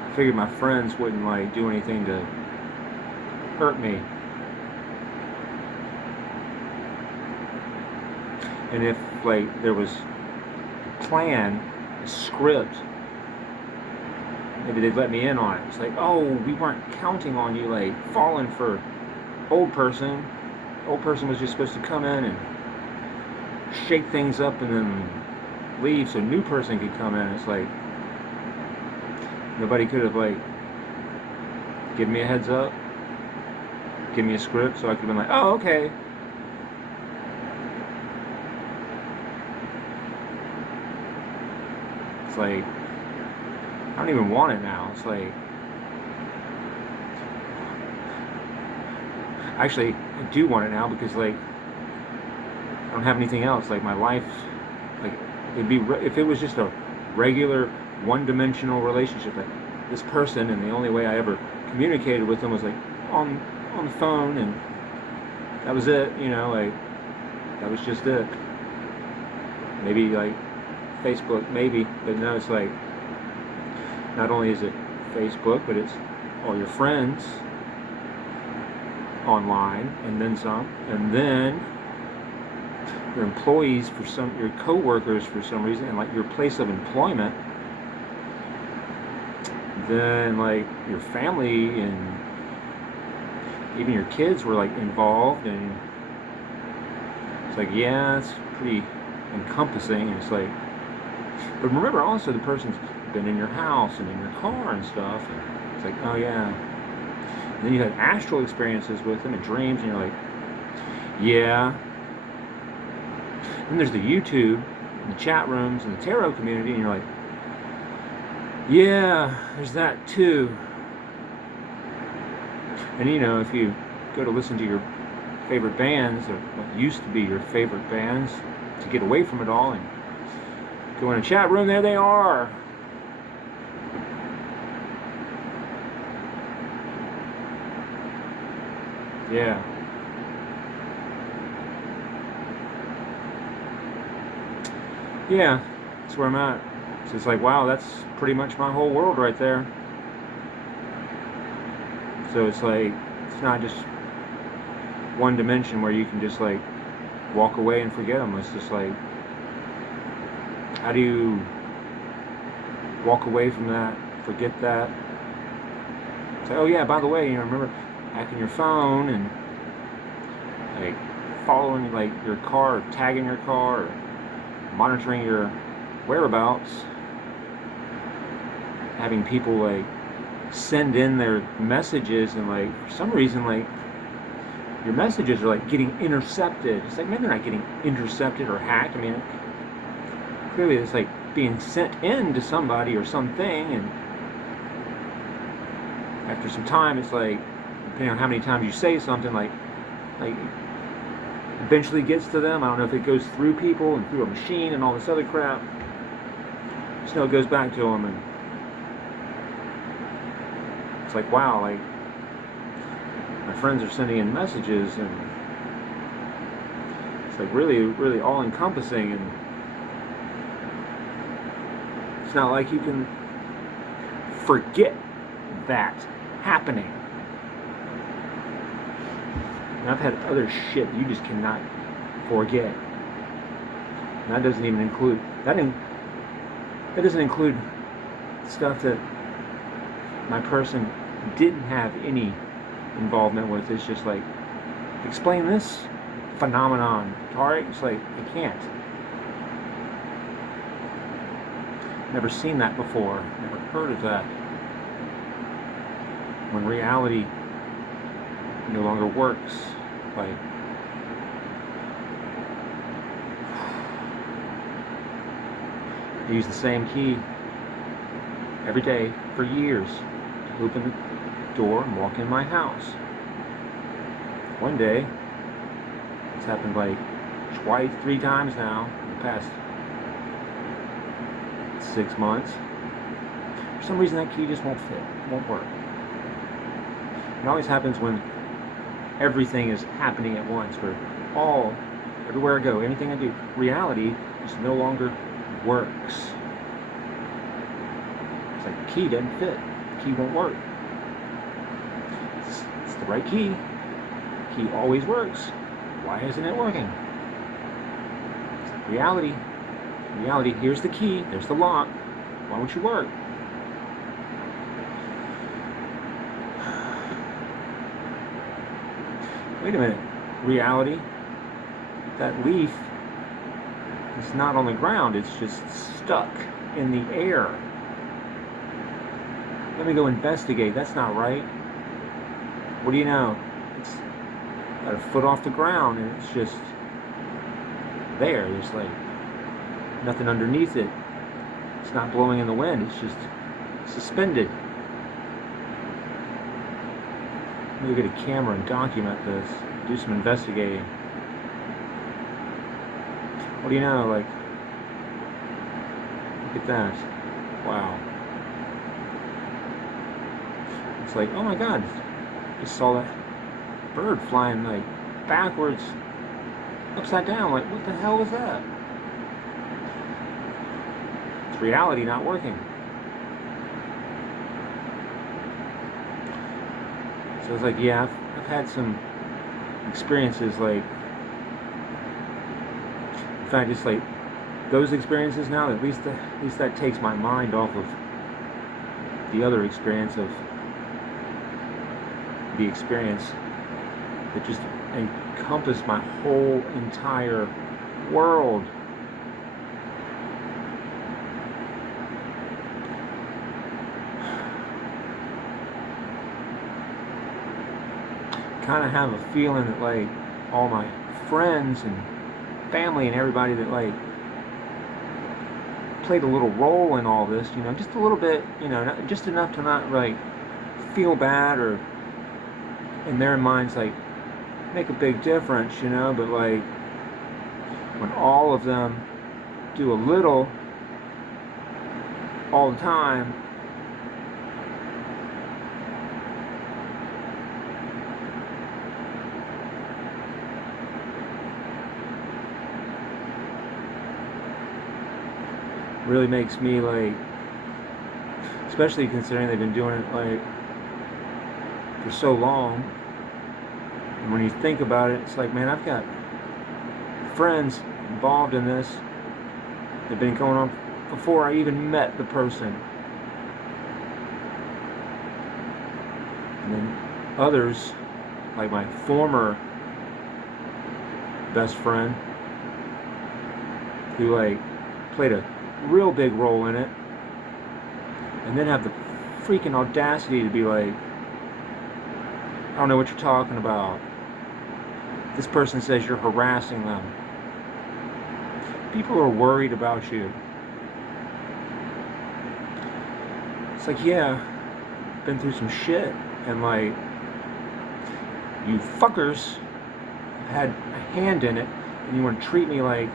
I figured my friends wouldn't like do anything to hurt me. And if like there was a plan, a script, maybe they'd let me in on it. It's like, oh, we weren't counting on you like falling for old person. Old person was just supposed to come in and shake things up and then leave so new person could come in. It's like nobody could have like given me a heads up, give me a script so I could have been like, oh, okay. It's like, I don't even want it now. It's like, actually, I do want it now because like, I don't have anything else. Like my life, like it'd be, if it was just a regular one-dimensional relationship, like this person, and the only way I ever communicated with them was like on the phone, and that was it, you know, like that was just it. Maybe like Facebook, maybe, but no, it's like not only is it Facebook, but it's all your friends online, and then some, and then your employees for some, your co-workers for some reason, and like your place of employment, then like your family and even your kids were like involved, and it's like, yeah, it's pretty encompassing. And it's like, but remember also the person's been in your house and in your car and stuff, and it's like, oh yeah. And then you had astral experiences with them and dreams, and you're like, yeah. Then there's the YouTube, and the chat rooms, and the tarot community, and you're like, yeah, there's that too. And you know, if you go to listen to your favorite bands, or what used to be your favorite bands, to get away from it all and go in a chat room, there they are. Yeah. Yeah, that's where I'm at. So it's like, wow, that's pretty much my whole world right there. So it's like, it's not just one dimension where you can just like walk away and forget them. It's just like, how do you walk away from that, forget that? Say, oh yeah, by the way, you know, remember hacking your phone and like following like your car, or tagging your car, or monitoring your whereabouts, having people like send in their messages, and like for some reason like your messages are like getting intercepted. It's like, maybe they're not getting intercepted or hacked. I mean, clearly it's like being sent in to somebody or something, and after some time it's like, depending on how many times you say something, like eventually gets to them. I don't know if it goes through people and through a machine and all this other crap. Just know it goes back to them, and it's like, wow, like my friends are sending in messages, and it's like really, really all encompassing, and it's not like you can forget that happening. And I've had other shit that you just cannot forget. And that doesn't even include that doesn't include stuff that my person didn't have any involvement with. It's just like, explain this phenomenon. Alright? It's like, I can't. Never seen that before. Never heard of that. When reality no longer works. Like, I use the same key every day for years to open the door and walk in my house. One day, it's happened like twice, 3 times now in the past 6 months. For some reason that key just won't fit, won't work. It always happens when everything is happening at once, where everywhere I go, anything I do, reality just no longer works. It's like the key doesn't fit, the key won't work. It's the right key. The key always works. Why isn't it working? Reality, here's the key, there's the lock. Why won't you work? Wait a minute, reality, that leaf is not on the ground, it's just stuck in the air. Let me go investigate, that's not right. What do you know? It's got a foot off the ground and it's just there. There's like nothing underneath it. It's not blowing in the wind, it's just suspended. Maybe get a camera and document this, do some investigating. What do you know, like, look at that. Wow. It's like, oh my God, just saw that bird flying like backwards, upside down, like what the hell was that? It's reality not working. So it's like, yeah, I've had some experiences like, in fact, it's like those experiences now, at least that takes my mind off of the other experience of the experience that just encompassed my whole entire world. Kind of have a feeling that like all my friends and family and everybody that like played a little role in all this, you know, just a little bit, you know, just enough to not like feel bad or in their minds like make a big difference, you know, but like when all of them do a little all the time, really makes me like, especially considering they've been doing it like for so long, and when you think about it, it's like, man, I've got friends involved in this that have been going on before I even met the person, and then others like my former best friend who like played a real big role in it, and then have the freaking audacity to be like, I don't know what you're talking about. This person says you're harassing them. People are worried about you. It's like, yeah, been through some shit, and like, you fuckers have had a hand in it, and you want to treat me like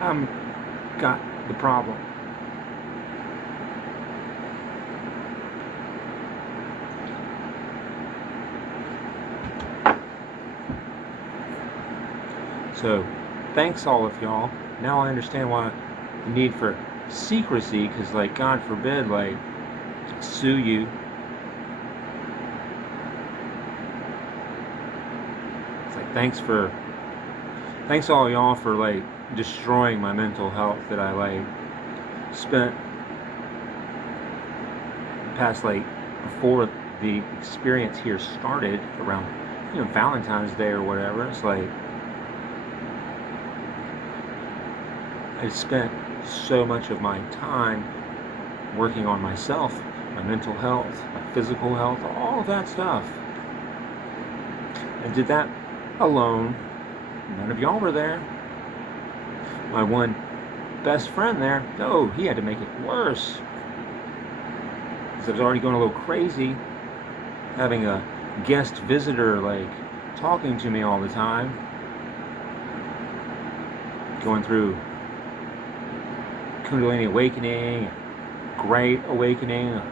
I'm got the problem. So, thanks all of y'all. Now I understand why the need for secrecy, because like, God forbid, like, sue you. It's like, thanks all y'all for like destroying my mental health that I like spent the past like before the experience here started around, Valentine's Day or whatever. It's like I spent so much of my time working on myself, my mental health, my physical health, all of that stuff. And did that alone. None of y'all were there. My one best friend there, no, he had to make it worse. Because I was already going a little crazy, having a guest visitor, like, talking to me all the time. Going through Kundalini awakening, great awakening of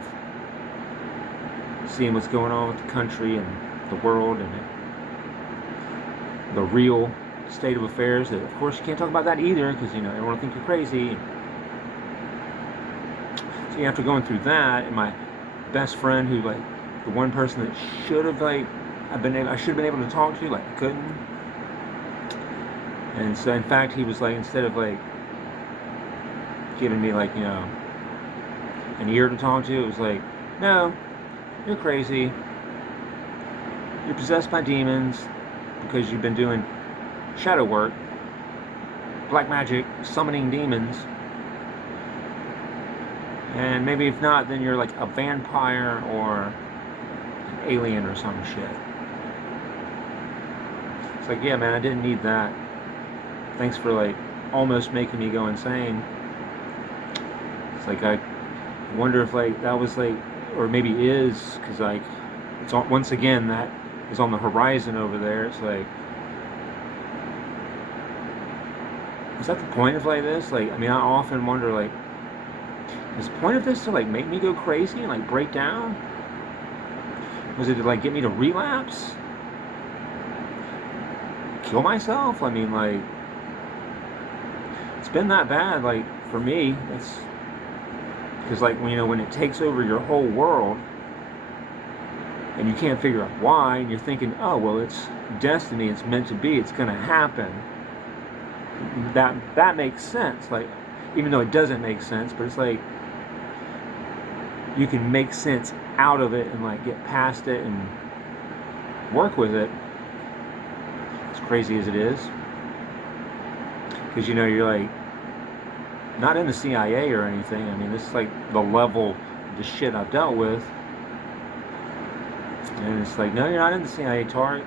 seeing what's going on with the country and the world and the real state of affairs. Of course, you can't talk about that either because, everyone will think you're crazy. So after going through that, and my best friend, who, like, the one person that should have, like, I should have been able to talk to, like, I couldn't. And so, in fact, he was like, instead of, like, giving me, like, an ear to talk to, it was like, no, you're crazy. You're possessed by demons because you've been doing shadow work, black magic, summoning demons. And maybe if not, then you're like a vampire or an alien or some shit. It's like, yeah, man, I didn't need that. Thanks for, like, almost making me go insane. It's like, I wonder if, like, that was, like, or maybe is, because, like, it's on, once again, that is on the horizon over there. It's like, is that the point of, like, this? Like, I mean, I often wonder, like, is the point of this to, like, make me go crazy and, like, break down? Was it to, like, get me to relapse? Kill myself? I mean, like, it's been that bad, like, for me. It's because, like, when it takes over your whole world and you can't figure out why, and you're thinking, oh, well, it's destiny, it's meant to be, it's gonna happen. That makes sense, like, even though it doesn't make sense, but it's like you can make sense out of it and, like, get past it and work with it, as crazy as it is. Because, you're, like, not in the CIA or anything. I mean, this is, like, the level of the shit I've dealt with. And it's like, no, you're not in the CIA, Tarek.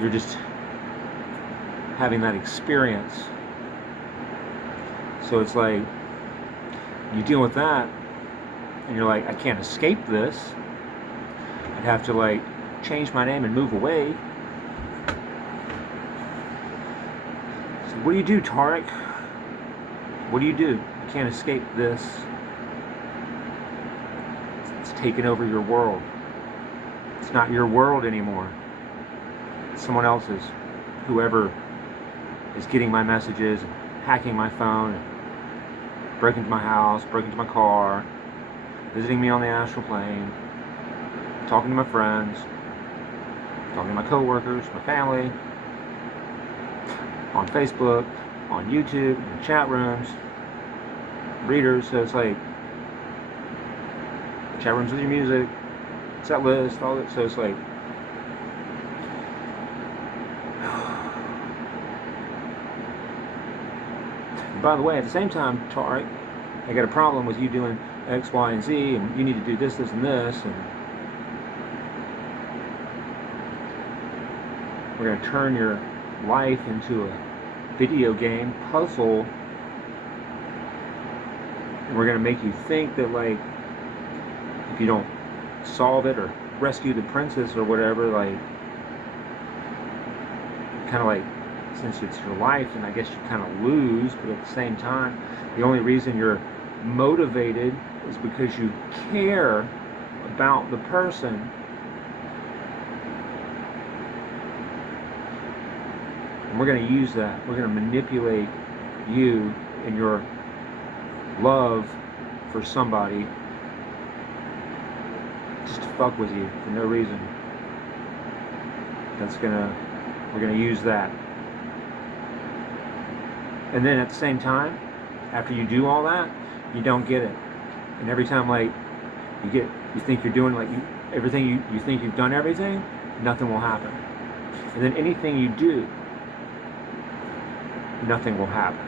You're just having that experience. So it's like, you deal with that, and you're like, I can't escape this. I'd have to, like, change my name and move away. So what do you do, Tarek? What do? You can't escape this. It's taken over your world. It's not your world anymore. It's someone else's. Whoever is getting my messages, hacking my phone, breaking into my house, breaking into my car, visiting me on the astral plane, talking to my friends, talking to my coworkers, my family, on Facebook, on YouTube, in chat rooms, readers. So it's like chat rooms with your music, set list, all that. So it's like, by the way, at the same time, Tarek, I got a problem with you doing X, Y, and Z, and you need to do this, this, and this, and we're going to turn your life into a video game puzzle, and we're going to make you think that, like, if you don't solve it or rescue the princess or whatever, like, kind of like, since it's your life, and I guess you kind of lose, but at the same time, the only reason you're motivated is because you care about the person. And we're going to use that. We're going to manipulate you and your love for somebody just to fuck with you for no reason. We're going to use that. And then at the same time, after you do all that, you don't get it. And every time, like, You think you're doing everything you think you've done everything, nothing will happen. And then anything you do, nothing will happen.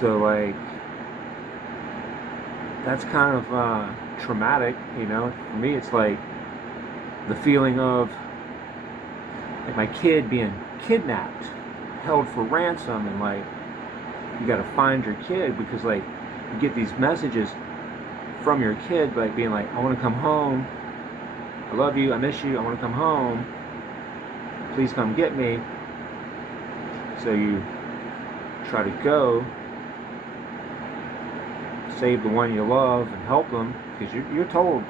So like, that's kind of traumatic, you know. For me, it's like the feeling of like my kid being kidnapped, held for ransom, and like you got to find your kid, because like you get these messages from your kid like being like, I want to come home, I love you, I miss you, I want to come home, please come get me. So you try to go save the one you love and help them, because you're told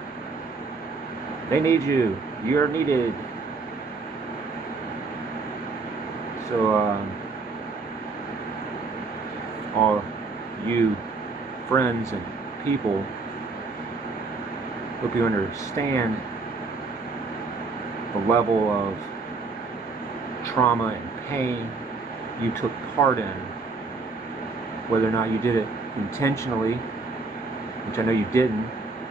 they need you, you're needed. So all you friends and people, hope you understand the level of trauma and pain you took part in, whether or not you did it intentionally, which I know you didn't,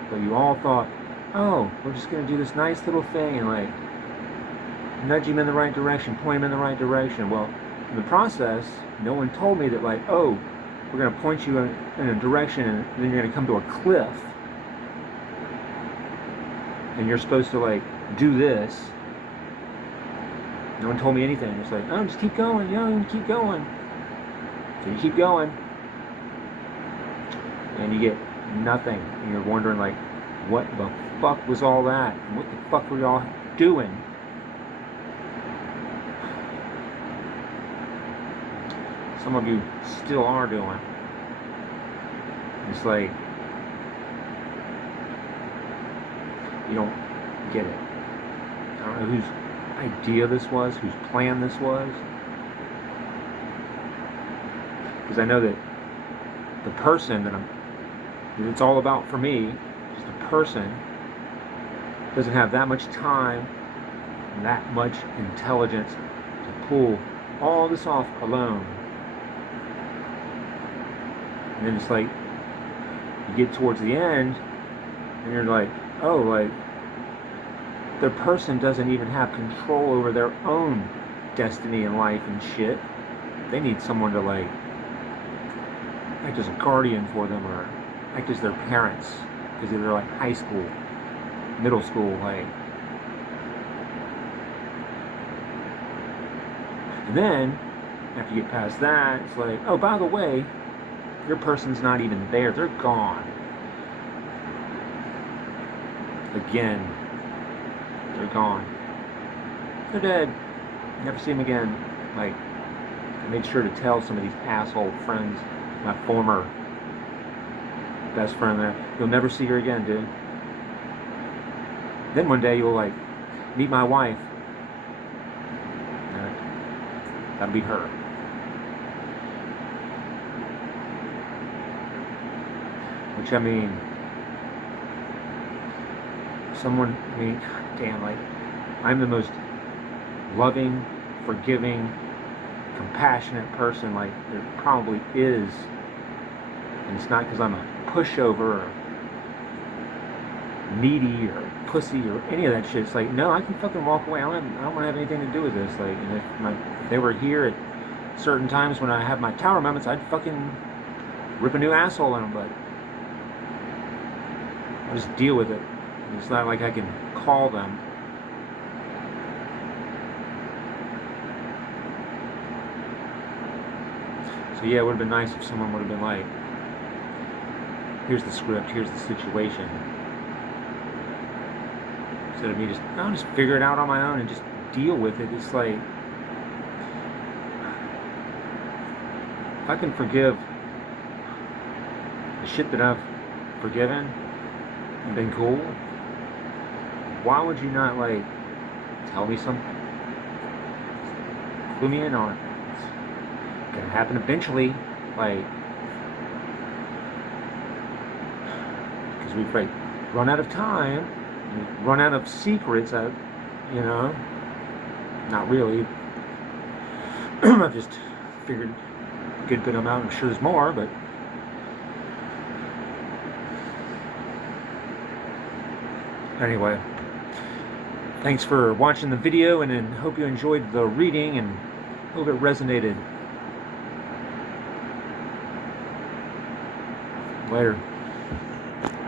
but you all thought, oh, we're just going to do this nice little thing and like nudge him in the right direction, point him in the right direction. Well, in the process, no one told me that like, oh, we're going to point you in a direction and then you're going to come to a cliff and you're supposed to like do this. No one told me anything. It's like, oh, just keep going, keep going. So you keep going and you get nothing, and you're wondering like, what the fuck was all that? And what the fuck were y'all doing? Some of you still are doing. It's like, you don't get it. I don't know whose idea this was, whose plan this was. Because I know that the person that it's all about for me, just a person, doesn't have that much time and that much intelligence to pull all this off alone. And then it's like, you get towards the end, and you're like, oh, like, the person doesn't even have control over their own destiny in life and shit. They need someone to, like, act as a guardian for them, or act as their parents, because they're, like, high school, middle school, like. And then, after you get past that, it's like, oh, by the way, your person's not even there. They're gone. Again. They're gone. They're dead. Never see them again. Like, I made sure to tell some of these asshole friends, my former best friend there, you'll never see her again, dude. Then one day you'll, like, meet my wife. That'll be her. Which, I mean, damn, like, I'm the most loving, forgiving, compassionate person, like, there probably is. And it's not because I'm a pushover or needy or pussy or any of that shit. It's like, no, I can fucking walk away. I don't want to have anything to do with this. Like, and if they were here at certain times when I have my tower moments, I'd fucking rip a new asshole in them, but I just deal with it. It's not like I can call them. So yeah, it would have been nice if someone would have been like, here's the script, here's the situation. Instead of me I'll just figure it out on my own and just deal with it. It's like, if I can forgive the shit that I've forgiven and been cool, why would you not, like, tell me something? Clue me in on it. It's gonna happen eventually, like, because we've, like, run out of time, run out of secrets, you know, not really. I've just figured a good bit of them out. I'm sure there's more, but Anyway, thanks for watching the video, and then hope you enjoyed the reading and hope it resonated. Later.